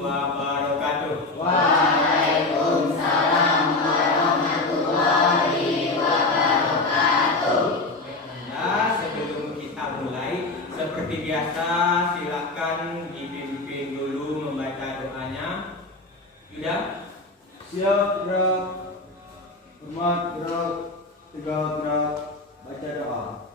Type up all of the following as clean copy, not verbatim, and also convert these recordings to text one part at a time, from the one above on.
wabarakatuh. Waalaikumsalam warahmatullahi wabarakatuh. Nah, sebelum kita mulai, seperti biasa, silakan dipimpin dulu membaca doanya. Sudah? Siap gerak, hormat gerak, tegak gerak, baca doa.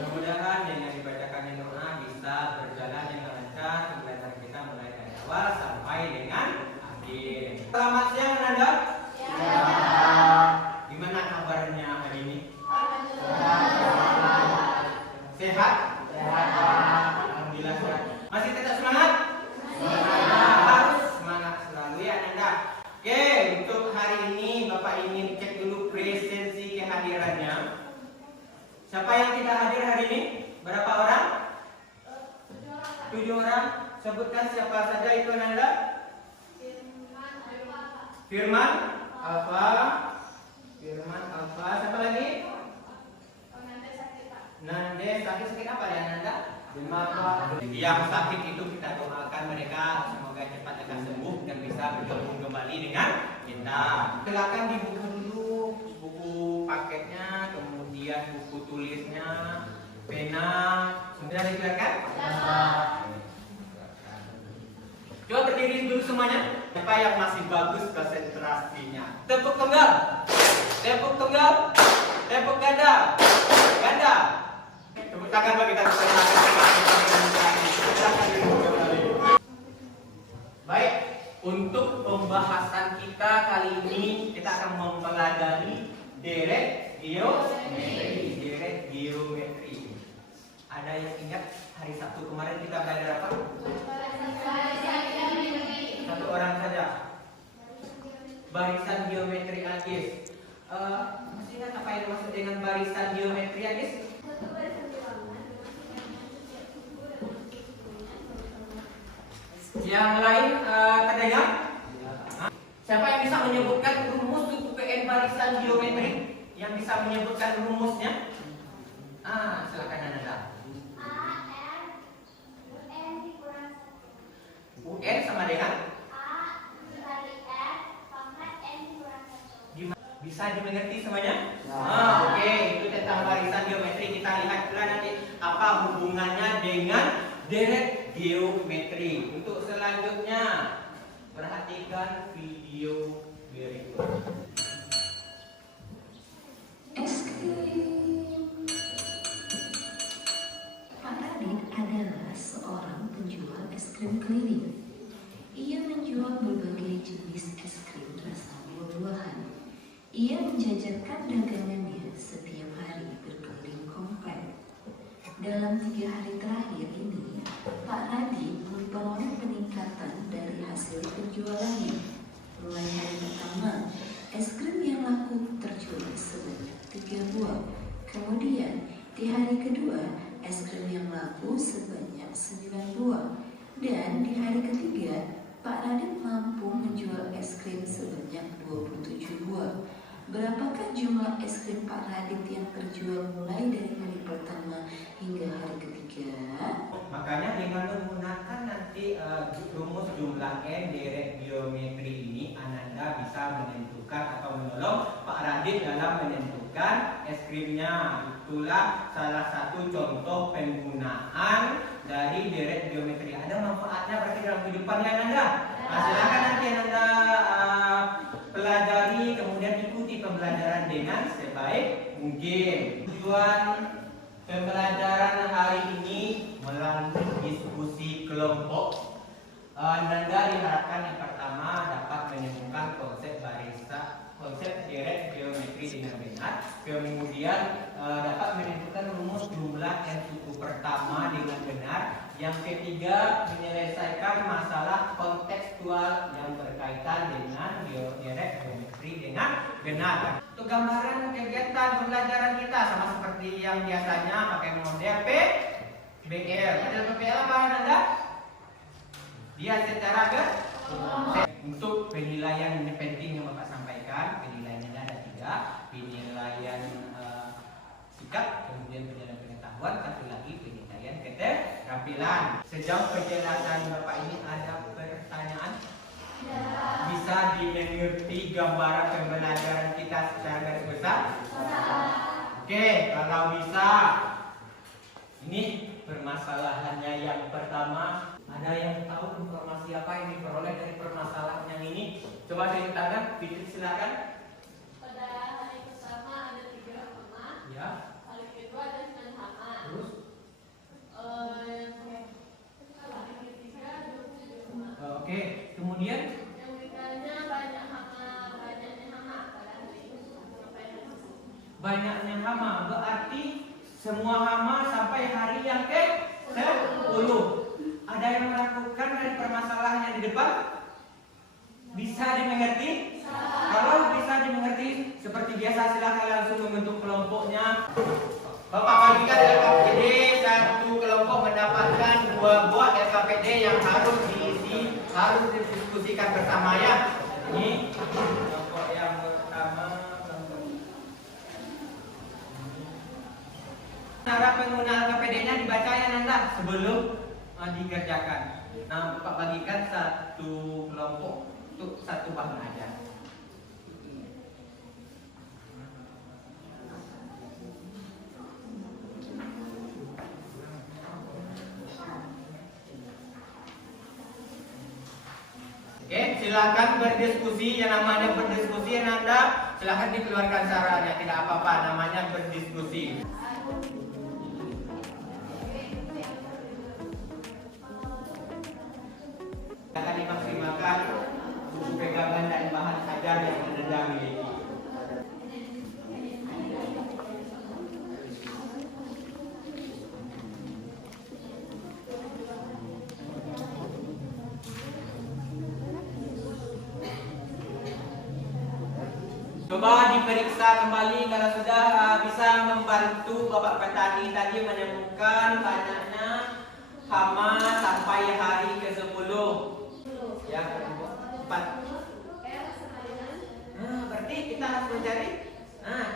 Mudah-mudahan dengan dibacakannya doa bisa berjalan dengan lancar pembelajaran kita mulai dari awal sampai dengan akhir. Selamat siang, Nanda. Gimana kabarnya hari ini? Sehat? Alhamdulillah sehat. Masih tetap semangat? Harus semangat selalu ya, Nanda. Oke, untuk hari ini Bapak ingin cek dulu presensi kehadirannya. Siapa yang tidak hadir hari ini? Berapa orang? 7 orang. Sebutkan siapa saja itu, Nanda. Firman, Alfa. Siapa lagi? Nande sakit apa ya, Nanda? Yang sakit itu kita doakan mereka semoga cepat akan sembuh dan bisa bergabung kembali dengan kita. Silakan dibuka dulu buku paketnya, kemudian buku tulisnya, pena, sudah disilakan? Coba berdiri dulu semuanya. Siapa yang masih bagus konsentrasinya? Tepuk tunggal, tepuk ganda. Tepuk tangan bagi kita semua. Baik, untuk pembahasan kita kali ini kita akan mempelajari deret geometri. Ada yang ingat hari Sabtu kemarin kita belajar apa? Satu orang saja. Barisan geometri Agis. Masih ingat apa yang dimaksud dengan barisan geometri Agis? Yang lain terdengar? Siapa yang bisa menyebutkan rumus UPN barisan geometri? Yang bisa menyebutkan rumusnya? Silakan Anda. UN sama dengan? Bisa dimengerti semuanya? Oke, itu tentang barisan geometri. Kita lihat pula nanti apa hubungannya dengan deret geometri. Untuk selanjutnya, perhatikan video berikut. Pak Radit adalah seorang penjual es krim keliling. Ia menjual berbagai jenis es krim rasa buah-buahan. Ia menjajakan dagangannya setiap hari berkeliling komplek. Dalam 3 hari terakhir ini, Pak Radit memperoleh peningkatan dari hasil penjualannya. Mulai hari pertama, es krim yang laku terjual sebanyak 3 buah. Kemudian, di hari kedua, es krim yang laku sebanyak 9 buah. Dan di hari ketiga, Pak Radit mampu menjual es krim sebanyak 27 buah. Berapakah jumlah es krim Pak Radit yang terjual mulai dari hari pertama hingga hari ketiga? Makanya dengan menggunakan nanti rumus jumlah N deret geometri ini, Ananda bisa menentukan atau menolong Pak Radit dalam menentukan es krimnya. Itulah salah satu contoh penggunaan dari deret geometri. Ada manfaatnya berarti dalam kehidupannya Ananda. Silakan nanti Ananda pelajari, kemudian ikuti pembelajaran dengan sebaik mungkin. Tujuan pembelajaran hari ini melalui diskusi kelompok. Nanda diharapkan yang pertama dapat menemukan konsep deret geometri dengan benar. Kemudian dapat menentukan rumus jumlah yang suku pertama dengan benar. Yang ketiga, menyelesaikan masalah kontekstual yang berkaitan dengan deret geometri dengan benar. Untuk gambaran kegiatan pembelajaran kita sama seperti yang biasanya pakai model PBL. Model PBL apa Anda? Dia secara untuk penilaian ini penting yang Bapak sampaikan. Penilaiannya ada 3. Penilaian Sejauh penjelasan Bapak ini ada pertanyaan? Bisa dimengerti gambaran pembelajaran kita secara garis besar? Oke, kalau bisa. Ini permasalahannya yang pertama. Ada yang tahu informasi apa yang diperoleh dari permasalahan yang ini? Coba dari tangan, Fitri silakan. Pada hari pertama ada 3 hama. Ya. Hari kedua ada 9 hama. Terus? Hari ketiga 27 hama. Oke, kemudian Yang berikutnya banyak hama, banyaknya hama pada hari itu sampai hari itu. banyaknya hama berarti semua hama sampai hari yang ke-10. Ada yang melakukan dari permasalahan yang di depan? Bisa dimengerti? Kalau bisa dimengerti, seperti biasa silakan langsung membentuk kelompoknya. Bapak bagikan LKPD, satu kelompok mendapatkan 2 buah LKPD yang harus diisi, harus didiskusikan bersama ya. Ini kelompok yang pertama. Cara penggunaan LKPD-nya dibaca ya Nanda sebelum dikerjakan. Nah, Bapak bagikan satu kelompok untuk satu bahan aja. Oke, silakan berdiskusi. Yang namanya berdiskusi Nanda, silakan dikeluarkan caranya. Tidak apa-apa, namanya berdiskusi. Akan dimaksimalkan buku pegangan dan bahan ajar yang Anda miliki. Coba diperiksa kembali kalau sudah bisa membantu Bapak petani tadi menemukan banyaknya hama sampai hari ke-10. Ya, 4. Nah, berarti kita harus mencari.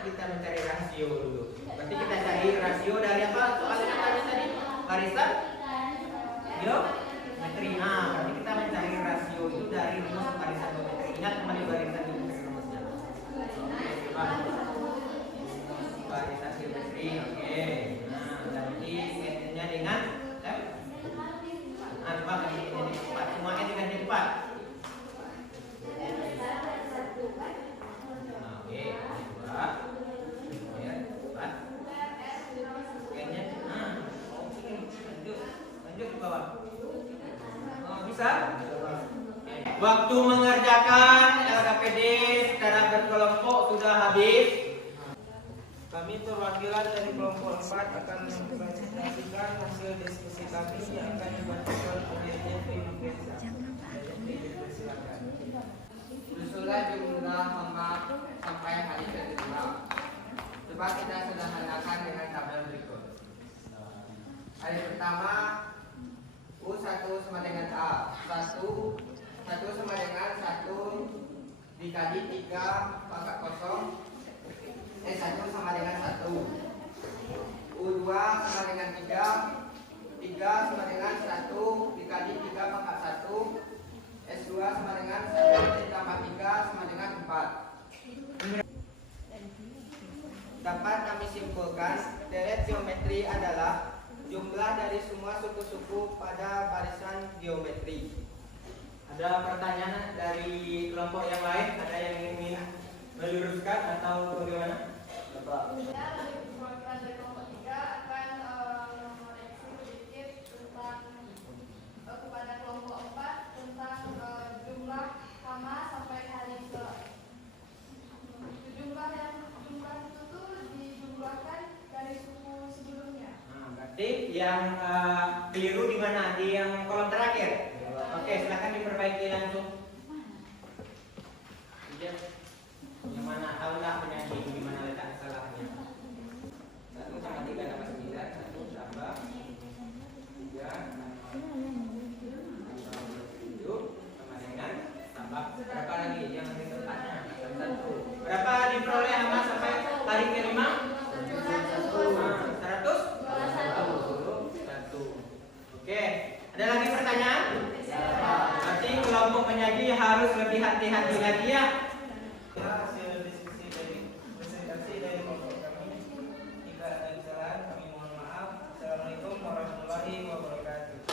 Kita mencari rasio dulu. Berarti kita cari rasio dari apa? Soalnya namanya tadi barisan geometri. Berarti kita mencari rasio itu dari rumus barisan geometri. Ingat kembali barisan geometri rumusnya. Barisan geometri, oke. Nah, berarti kaitannya dengan coba ini 4. Semuanya dengan 4. Oke, 2. Ya, 4. Kayaknya oke. Lanjut ke bawah. Bisa? Waktu mengerjakan LKPD secara berkelompok sudah habis. Kami perwakilan dari kelompok 4 akan mempresentasikan hasil diskusi kami yang akan dibacakan oleh Jeffrey Nugesa. Silakan. Susulan jumlah hama sampai hari ke-6. Coba kita sederhanakan dengan tabel berikut. Hari pertama U1 sama dengan A. 1 sama dengan 1 dikali 3 pangkat kosong. 1 sama dengan 1. U2 sama dengan 3. 3 sama dengan 1 dikali 3 pangkat 1. S2 sama dengan 1 ditambah 3 sama dengan 4. Dapat kami simpulkan, deret geometri adalah jumlah dari semua suku-suku pada barisan geometri. Ada pertanyaan dari kelompok yang lain? Ada yang ingin meluruskan atau bagaimana? Bapak. Dari perwakilan dari kelompok 3 akan mengoreksi sedikit tentang kepada kelompok 4 tentang jumlah hama sampai hari ke jumlah itu tuh dijumlahkan dari suku sebelumnya. Berarti yang keliru di mana? Di yang kolom terakhir. Oke, silakan diperbaiki langsung. Yang mana? Tahu nggak penyanyi di mana letak kesalahannya? 1 sama 3 tambah 9. 1 tambah 3 7 sama dengan tambah berapa lagi? Yang di tempatnya 1. Berapa diperoleh hama sampai hari ke-5? 100? 1? 1. Oke. hati-hati lagi ya. Hasil diskusi dari presentasi dari kelompok kami. Jika ada kesalahan kami mohon maaf. Assalamualaikum warahmatullahi wabarakatuh.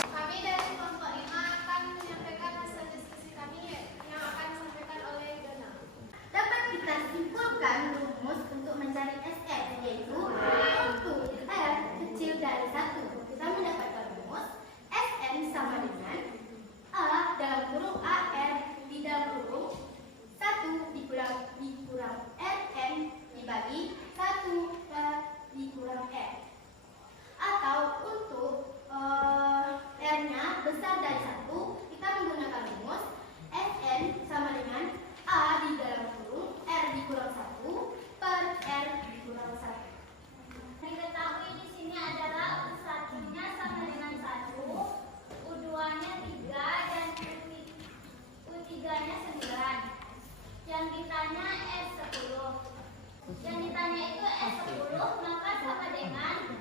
Kami dari kelompok 5 akan menyampaikan hasil diskusi kami yang akan disampaikan oleh Dona. Dapat kita simpulkan rumus untuk mencari SN, yaitu untuk R kecil dari 1. Kita mendapatkan rumus SN sama dengan A dalam kurung AR di dalam kurung 1 dikurang RN dibagi 1 dikurang R. Atau untuk R-nya besar dari 1, kita menggunakan rumus SN sama dengan A di dalam kurung R dikurang 1 per R dikurang 1. Diketahui di sini adalah U1-nya sama dengan 1, U2-nya 3, dan U3-nya 9. Yang ditanya S10. Yang ditanya itu S10, maka sama dengan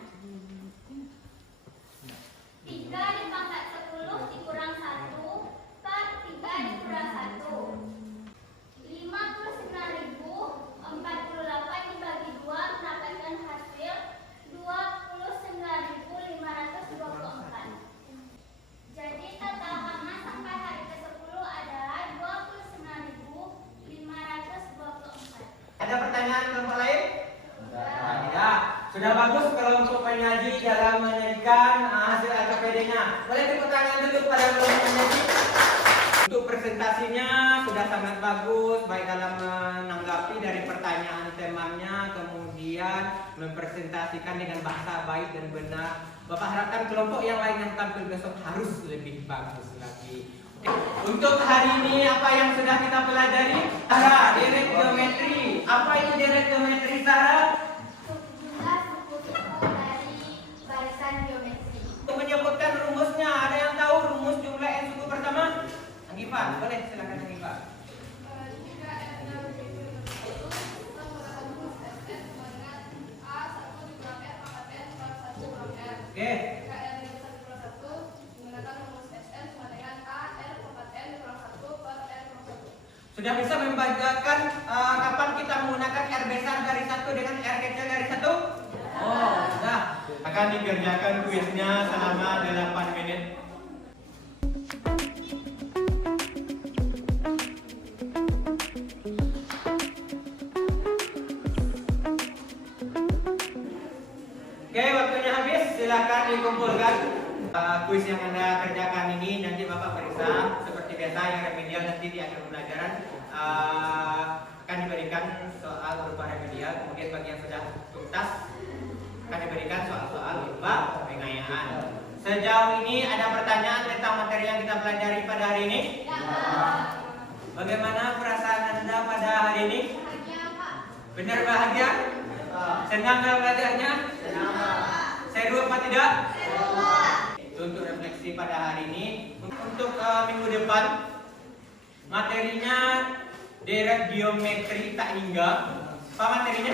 3 dipangkat 10 dikurang 1 per 3 dikurang 1. 59.048 dibagi 2 mendapatkan hasil 29.524. Jadi total hama sampai hari ke-10 adalah 29.524. Ada pertanyaan kelompok lain? Tidak. Sudah bagus kelompok penyaji dalam menyajikan hasil LKPD-nya. Boleh tepuk tangan dulu pada kelompok penyaji. Untuk presentasinya sudah sangat bagus, baik dalam menanggapi dari pertanyaan temannya, kemudian mempresentasikan dengan bahasa baik dan benar. Bapak harapkan kelompok yang lain yang tampil besok harus lebih bagus lagi. Untuk hari ini apa yang sudah kita pelajari? Sarah, deret geometri. Apa itu deret geometri, Sarah? Jumlah suku-suku dari barisan geometri. Untuk menyebutkan rumusnya, ada yang tahu rumus jumlah n suku pertama? Anggipa, boleh silakan Anggipa. Jika R-nya lebih dari 1, kita menggunakan rumus SN sama dengan A1 dikurang R pangkat N per 1 kurang R. Oke. Jika R-nya besar dikurang 1, menggunakan rumus SN sama dengan A R pangkat N dikurang 1 per R kurang 1. Sudah bisa membacakan kapan kita menggunakan R besar dari 1 dengan R kecil dari 1? Oh, sudah. Akan dikerjakan kuisnya selama 8 menit. Oke, waktunya habis. Silakan dikumpulkan kuis yang Anda kerjakan ini. Nanti Bapak periksa seperti biasa yang remedial nanti di akhir pembelajaran akan diberikan soal berupa remedial. Kemudian bagi yang sudah tuntas akan diberikan soal-soal berupa pengayaan. Sejauh ini ada pertanyaan tentang materi yang kita pelajari pada hari ini? Bagaimana perasaan Anda pada hari ini? Bahagia, Pak. Benar bahagia? Senang dalam belajarnya? Seru apa tidak? Untuk refleksi pada hari ini, untuk minggu depan materinya deret geometri tak hingga. Apa materinya?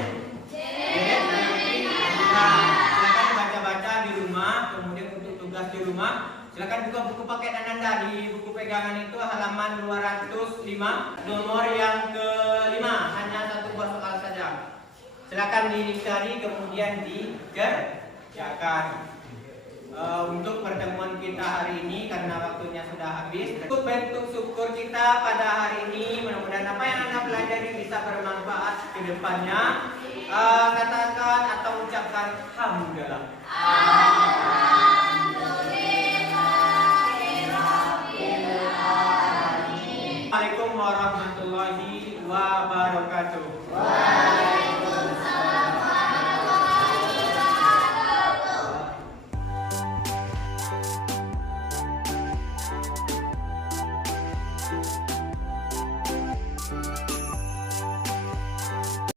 Deret geometri tak hingga. Silakan baca-baca di rumah. Kemudian untuk tugas di rumah, silakan buka buku paketan Anda. Di buku pegangan itu halaman 205, nomor yang ke-5, hanya satu buah soal saja. Silakan dicari kemudian dikerjakan. Untuk pertemuan kita hari ini karena waktunya sudah habis, untuk bentuk syukur kita pada hari ini, mudah-mudahan apa yang Anda pelajari bisa bermanfaat ke depannya. Katakan atau ucapkan alhamdulillah.